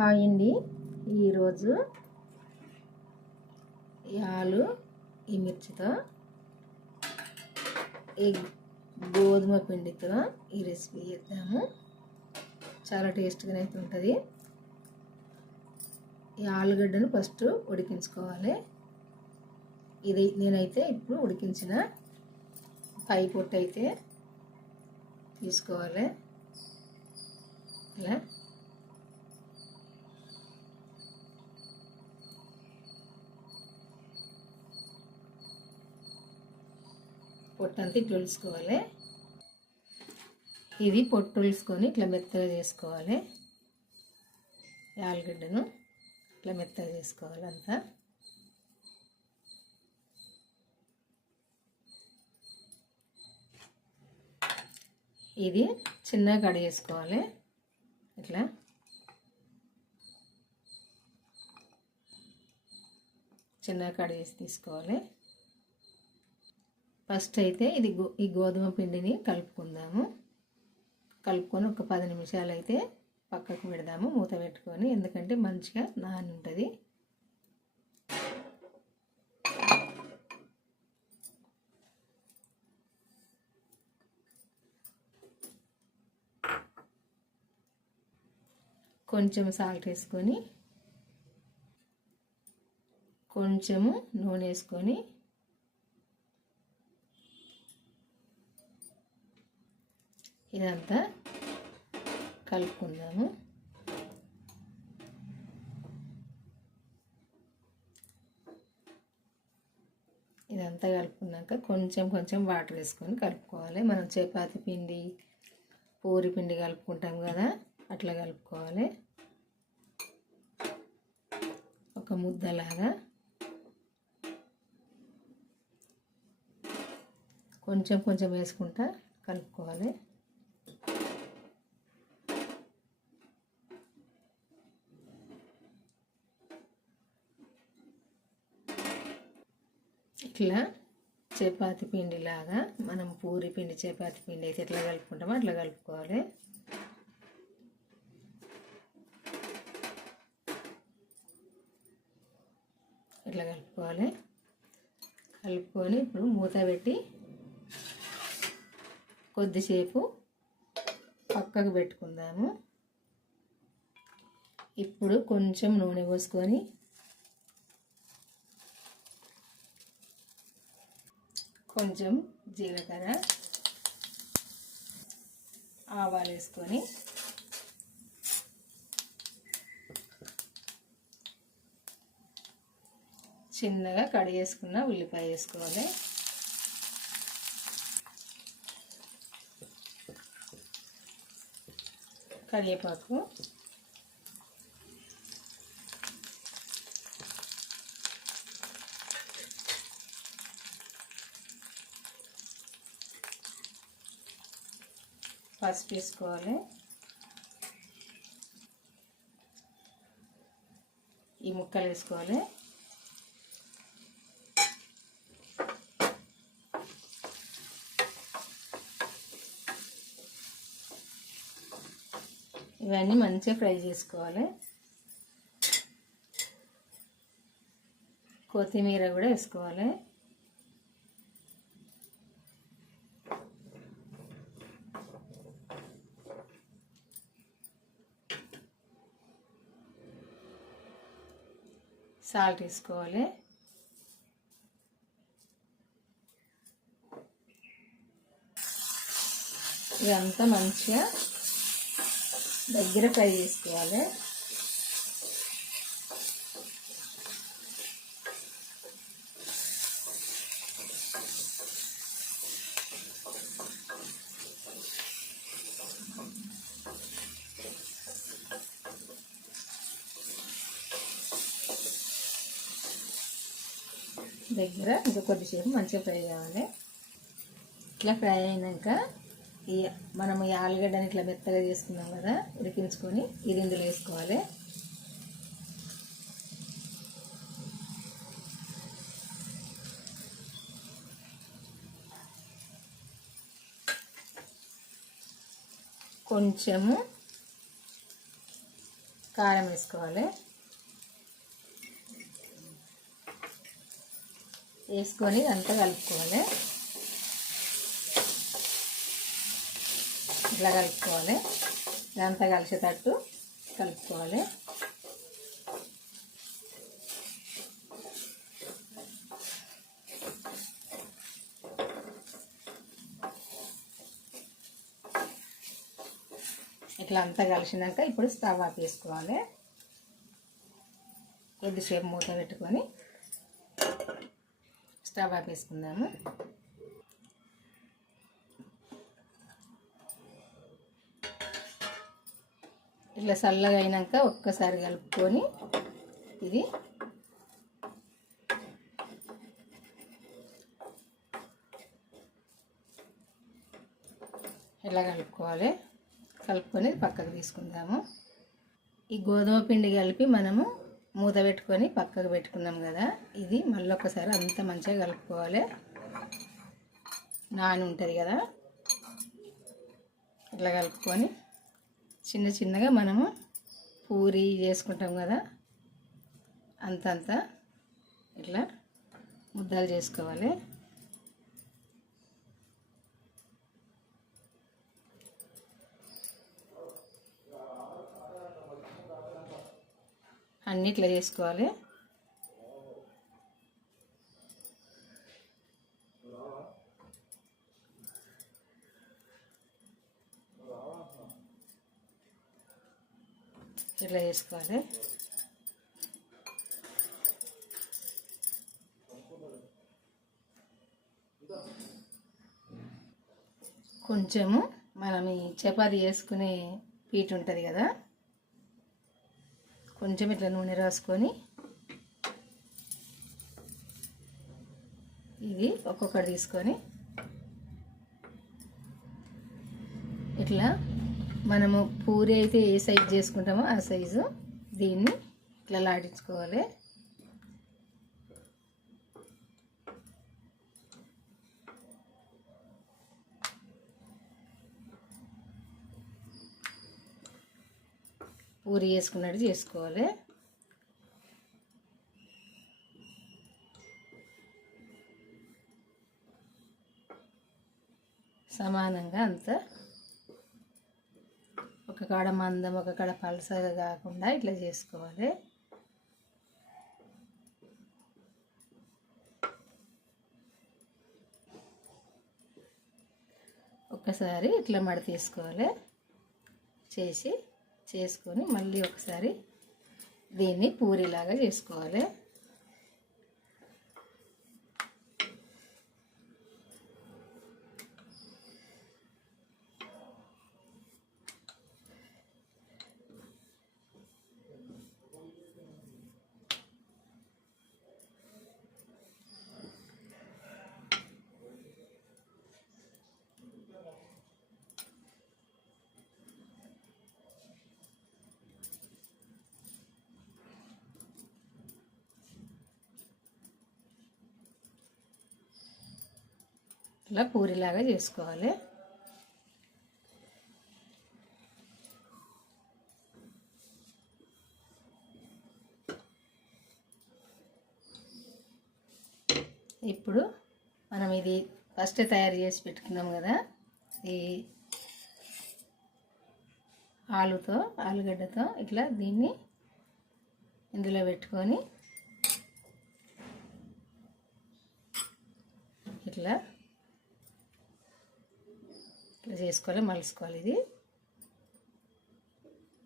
Hi అండి. ఈరోజు ఆలు ఈ మిర్చితో ఎగ్ గోధుమ పిండితో ఈ రెసిపీ చేద్దాము. చాలా టేస్ట్గా అయితే ఉంటుంది. ఈ ఆలుగడ్డను ఫస్ట్ ఉడికించుకోవాలి. ఇది నేనైతే ఇప్పుడు ఉడికించిన పై పొట్టు అయితే తీసుకోవాలి. ఇలా పొట్టంతా ఇట్లా ఒలుసుకోవాలి. ఇది పొట్టు ఒలుసుకొని ఇట్లా మెత్తగా చేసుకోవాలి. ఆలుగడ్డను ఇట్లా మెత్తగా చేసుకోవాలి అంతా. ఇది చిన్నగా కట్ చేసుకోవాలి. ఇట్లా చిన్నగా కట్ చేసి తీసుకోవాలి. ఫస్ట్ అయితే ఈ గోధుమ పిండిని కలుపుకుందాము. కలుపుకొని ఒక 10 నిమిషాలు అయితే పక్కకు పెడదాము మూత పెట్టుకొని, ఎందుకంటే మంచిగా నాని ఉంటుంది. కొంచెం సాల్ట్ వేసుకొని, కొంచెము నూనె వేసుకొని ఇదంతా కలుపుకుందాము. ఇదంతా కలుపుకున్నాక కొంచెం వాటర్ వేసుకొని కలుపుకోవాలి. మనం చపాతీ పిండి పూరి పిండి కలుపుకుంటాం కదా, అట్లా కలుపుకోవాలి. ఒక ముద్దలాగా కొంచెం వేసుకుంటా కలుపుకోవాలి. ఇట్లా చపాతీ పిండి లాగా, మనం పూరి పిండి చపాతీ పిండి అయితే ఎట్లా కలుపుకుంటామో అట్లా కలుపుకోవాలి. ఇట్లా కలుపుకోవాలి. కలుపుకొని ఇప్పుడు మూత పెట్టి కొద్దిసేపు పక్కకు పెట్టుకుందాము. ఇప్పుడు కొంచెం నూనె పోసుకొని కొంచెం జీలకర్ర ఆవాలు వేసుకొని చిన్నగా కట్ చేసుకున్న ఉల్లిపాయ వేసుకోవాలి. కరివేపాకు, పసుపు వేసుకోవాలి. ఈ ముక్కలు వేసుకోవాలి. ఇవన్నీ మంచిగా ఫ్రై చేసుకోవాలి. కొత్తిమీర కూడా వేసుకోవాలి. సాల్ట్ వేసుకోవాలి. ఇదంతా మంచిగా దగ్గర ఫ్రై చేసుకోవాలి. దగ్గర ఇంకా కొద్దిసేపు మంచిగా ఫ్రై కావాలి. ఇట్లా ఫ్రై అయినాక మనం ఈ ఆలుగడ్డని ఇట్లా మెత్తగా చేసుకున్నాం కదా, ఉడికించుకొని ఇది ఇందులో వేసుకోవాలి. కొంచెము కారం వేసుకోవాలి. వేసుకొని అంతా కలుపుకోవాలి. ఇట్లా కలుపుకోవాలి. ఇదంతా కలిసేటట్టు కలుపుకోవాలి. ఇట్లా అంతా కలిసినాక ఇప్పుడు స్టవ్ ఆపేసుకోవాలి. కొద్దిసేపు మూత పెట్టుకొని స్టవ్ ఆపేసుకుందాము. ఇట్లా చల్లగా అయినాక ఒక్కసారి కలుపుకొని ఇది ఇలా కలుపుకోవాలి. కలుపుకొని పక్కకు తీసుకుందాము. ఈ గోధుమ పిండి కలిపి మనము మూత పెట్టుకొని పక్కకు పెట్టుకున్నాం కదా, ఇది మళ్ళీ ఒకసారి అంతా మంచిగా కలుపుకోవాలి. నాని ఉంటుంది కదా, ఇట్లా కలుపుకొని చిన్న చిన్నగా మనము పూరి చేసుకుంటాం కదా, అంతంత ఇట్లా ముద్దలు చేసుకోవాలి. అన్నీ ఇట్లా చేసుకోవాలి. ఇట్లా చేసుకోవాలి. కొంచెము మనం ఈ చపాతీ చేసుకునే పీట ఉంటుంది కదా, కొంచెం ఇట్లా నూనె రాసుకొని ఇది ఒక్కొక్కటి తీసుకొని ఇట్లా మనము పూరి అయితే ఏ సైజు చేసుకుంటామో ఆ సైజు దీన్ని ఇట్లా లాడించుకోవాలి. పూరి చేసుకున్నట్టు చేసుకోవాలి. సమానంగా అంతా ఒక కాడ మందం ఒక కాడ పలసగా కాకుండా ఇట్లా చేసుకోవాలి. ఒక్కసారి ఇట్లా మడ తీసుకోవాలి. చేసుకొని మళ్ళీ ఒకసారి దీన్ని పూరిలాగా చేసుకోవాలి. ఇట్లా పూరిలాగా చేసుకోవాలి. ఇప్పుడు మనం ఇది ఫస్ట్ తయారు చేసి పెట్టుకున్నాం కదా, ఈ ఆలుగడ్డతో ఇట్లా దీన్ని ఇందులో పెట్టుకొని ఇట్లా చేసుకోవాలి. మలుసుకోవాలి. ఇది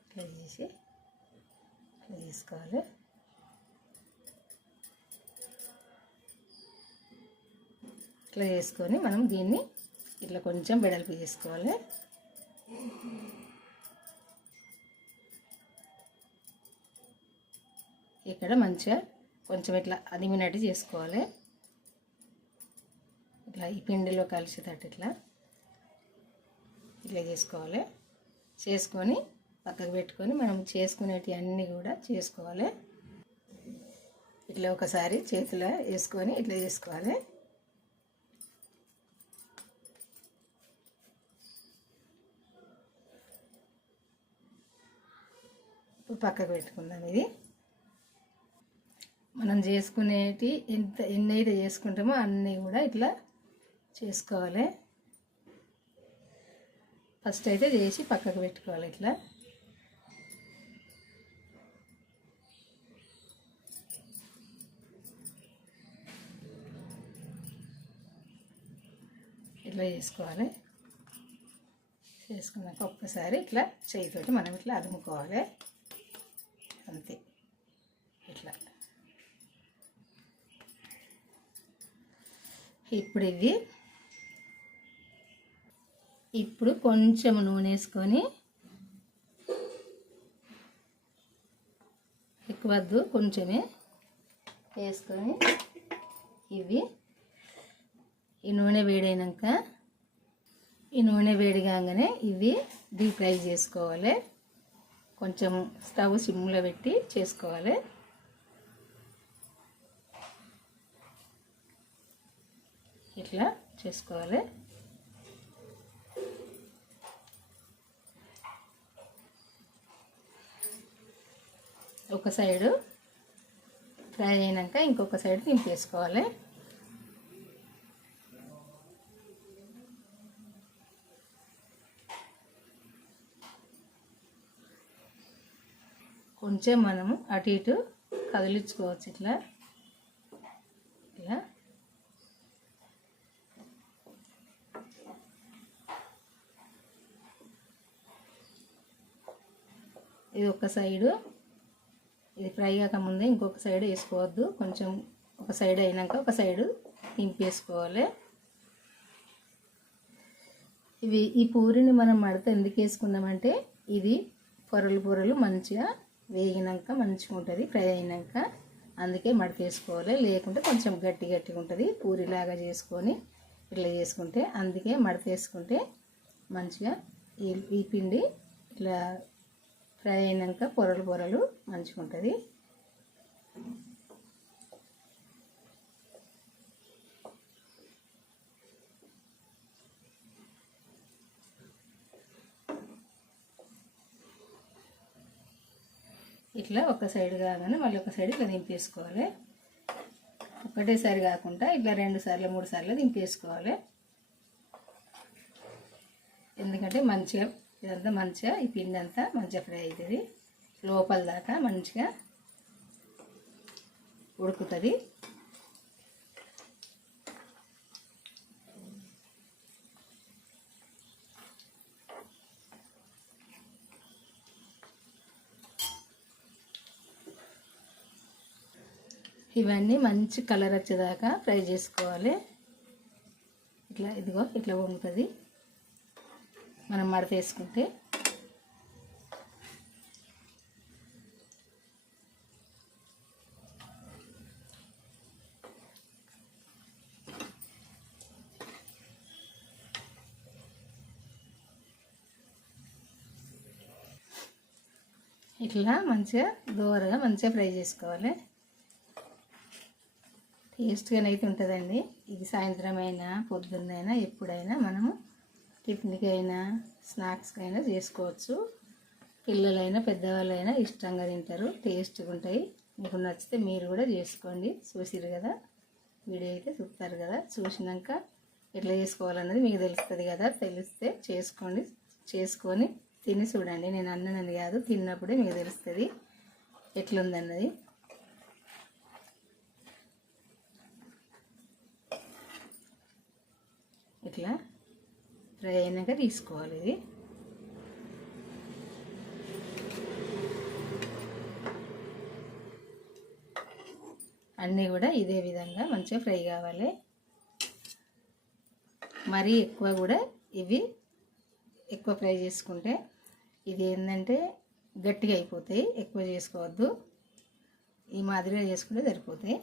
ఇట్లా చేసి ఇట్లా తీసుకోవాలి. ఇట్లా చేసుకొని మనం దీన్ని ఇట్లా కొంచెం వెడల్పు చేసుకోవాలి. ఇక్కడ మంచిగా కొంచెం ఇట్లా అదిమినట్టు చేసుకోవాలి. ఇట్లా ఈ పిండిలో కలిసేటట్టు ఇట్లా చేసుకోవాలి. చేసుకొని పక్కకు పెట్టుకొని మనం చేసుకునేటివి అన్నీ కూడా చేసుకోవాలి. ఇట్లా ఒకసారి చేతిలో వేసుకొని ఇట్లా చేసుకోవాలి. ఇప్పుడు పక్కకు పెట్టుకుందాం. ఇది మనం చేసుకునేటి ఎన్ని అయితే చేసుకుంటామో అన్నీ కూడా ఇట్లా చేసుకోవాలి. ఫస్ట్ అయితే చేసి పక్కకు పెట్టుకోవాలి. ఇట్లా ఇట్లా చేసుకోవాలి. చేసుకున్నాక ఒక్కసారి ఇట్లా చేయితోటి మనం ఇట్లా అదుముకోవాలి. అంతే. ఇట్లా ఇప్పుడు కొంచెం నూనె వేసుకొని, ఎక్కువ వద్దు, కొంచెమే వేసుకొని ఈ నూనె వేడైనాక, ఈ నూనె వేడిగానే ఇవి డీప్ ఫ్రై చేసుకోవాలి. కొంచెం స్టవ్ సిమ్లో పెట్టి చేసుకోవాలి. ఇట్లా చేసుకోవాలి. ఒక సైడు ఫ్రై అయినాక ఇంకొక సైడ్ తింపేసుకోవాలి. కొంచెం మనము అటు ఇటు కదిలించుకోవచ్చు. ఇట్లా ఇలా ఇది ఒక సైడు, ఇది ఫ్రై కాకముందే ఇంకొక సైడ్ వేసుకోవద్దు. కొంచెం ఒక సైడ్ అయినాక ఒక సైడు తింపేసుకోవాలి. ఈ పూరిని మనం మడత ఎందుకు వేసుకున్నామంటే ఇది పొరలు మంచిగా వేగినాక మంచిగా ఉంటుంది, ఫ్రై అయినాక. అందుకే మడత వేసుకోవాలి. లేకుంటే కొంచెం గట్టిగా ఉంటుంది. పూరిలాగా చేసుకొని ఇట్లా చేసుకుంటే, అందుకే మడత వేసుకుంటే మంచిగా ఈ పిండి ఇట్లా ఫ్రై అయినాక పొరలు మంచిగా ఉంటుంది. ఇట్లా ఒక సైడ్ కాగానే మళ్ళీ ఒక సైడ్ ఇట్లా దింపేసుకోవాలి. ఒకటేసారి కాకుండా ఇట్లా 2 సార్లు 3 సార్లు దింపేసుకోవాలి. ఎందుకంటే మంచిగా ఇదంతా మంచిగా ఈ పిండి అంతా మంచిగా ఫ్రై అవుతుంది. లోపల దాకా మంచిగా ఉడుకుతుంది. ఇవన్నీ మంచి కలర్ వచ్చేదాకా ఫ్రై చేసుకోవాలి. ఇట్లా ఇదిగో ఇట్లా వంగుతుంది మనం మడత వేసుకుంటే. ఇట్లా మంచిగా దోరగా మంచిగా ఫ్రై చేసుకోవాలి. టేస్ట్గానైతే ఉంటుందండి. ఇది సాయంత్రం అయినా పొద్దున్నైనా ఎప్పుడైనా మనము టిఫిన్కి అయినా స్నాక్స్కి అయినా చేసుకోవచ్చు. పిల్లలైనా పెద్దవాళ్ళైనా ఇష్టంగా తింటారు, టేస్ట్గా ఉంటాయి. మీకు నచ్చితే మీరు కూడా చేసుకోండి. చూసిరు కదా, వీడియో అయితే చూస్తారు కదా, చూసినాక ఎట్లా చేసుకోవాలన్నది మీకు తెలుస్తుంది కదా. తెలిస్తే చేసుకోండి, చేసుకొని తిని చూడండి. నేను అన్నది కాదు, తిన్నప్పుడే మీకు తెలుస్తుంది ఎట్లుందన్నది. ఇట్లా ఫ్రై అయినాక తీసుకోవాలి. ఇది అన్నీ కూడా ఇదే విధంగా మంచిగా ఫ్రై కావాలి. మరీ ఎక్కువ కూడా ఇవి ఎక్కువ ఫ్రై చేసుకుంటే ఇది ఏంటంటే గట్టిగా అయిపోతాయి. ఎక్కువ చేసుకోవద్దు, ఈ మాదిరిగా చేసుకుంటే సరిపోతాయి.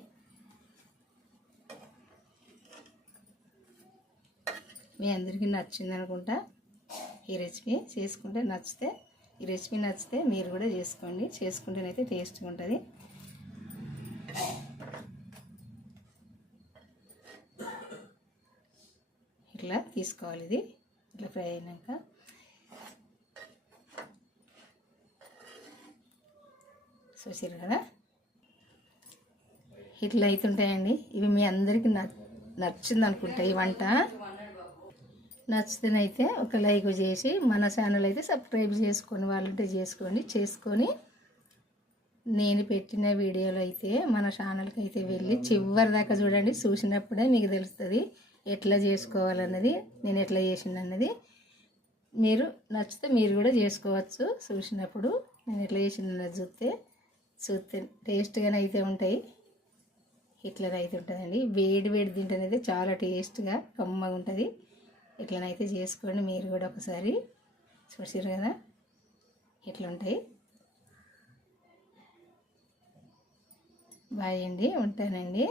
మీ అందరికీ నచ్చింది అనుకుంటా ఈ రెసిపీ. చేసుకుంటే నచ్చితే, ఈ రెసిపీ నచ్చితే మీరు కూడా చేసుకోండి. చేసుకుంటేనైతే టేస్ట్గా ఉంటుంది. ఇట్లా తీసుకోవాలి. ఇది ఇట్లా ఫ్రై అయినాక చూసారు కదా, ఇట్లా అవుతుంటాయండి. ఇవి మీ అందరికీ నచ్చింది అనుకుంటా ఈ వంట. నచ్చితేనైతే ఒక లైక్ చేసి మన ఛానల్ అయితే సబ్స్క్రైబ్ చేసుకొని వాళ్ళంటే చేసుకొని నేను పెట్టిన వీడియోలు అయితే మన ఛానల్కి అయితే వెళ్ళి చివరి దాకా చూడండి. చూసినప్పుడే మీకు తెలుస్తుంది ఎట్లా చేసుకోవాలన్నది, నేను ఎట్లా చేసిందన్నది. మీరు నచ్చితే మీరు కూడా చేసుకోవచ్చు. చూసినప్పుడు నేను ఎట్లా చేసిందన్నది చూస్తే టేస్ట్గానే అయితే ఉంటాయి. ఇట్లనైతే ఉంటుందండి. వేడి తింటేనైతే చాలా టేస్ట్గా కమ్మగా ఉంటుంది. ఇట్లనైతే చేసుకోండి మీరు కూడా ఒకసారి. చూసారు కదా ఇట్లా ఉంటాయి. బాయ్ అండి, ఉంటానండి.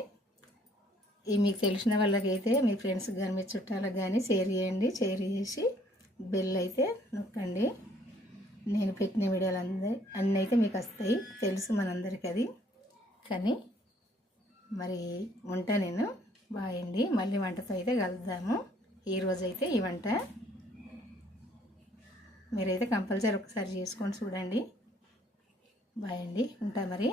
ఈ మీకు తెలిసిన వాళ్ళకైతే మీ ఫ్రెండ్స్కి కానీ మీ చుట్టాలకు కానీ షేర్ చేయండి. షేర్ చేసి బెల్ అయితే నొక్కండి. నేను పెట్టిన వీడియోలు అన్నీ అయితే మీకు వస్తాయి, తెలుసు మనందరికీ అది. కానీ మరి ఉంటా నేను. బాయ్ అండి, మళ్ళీ వంటతో అయితే కలుద్దాము. ఈరోజైతే ఈ వంట మీరైతే కంపల్సరీ ఒకసారి చేసుకొని చూడండి. బాయ్ అండి, ఉంటా మరి.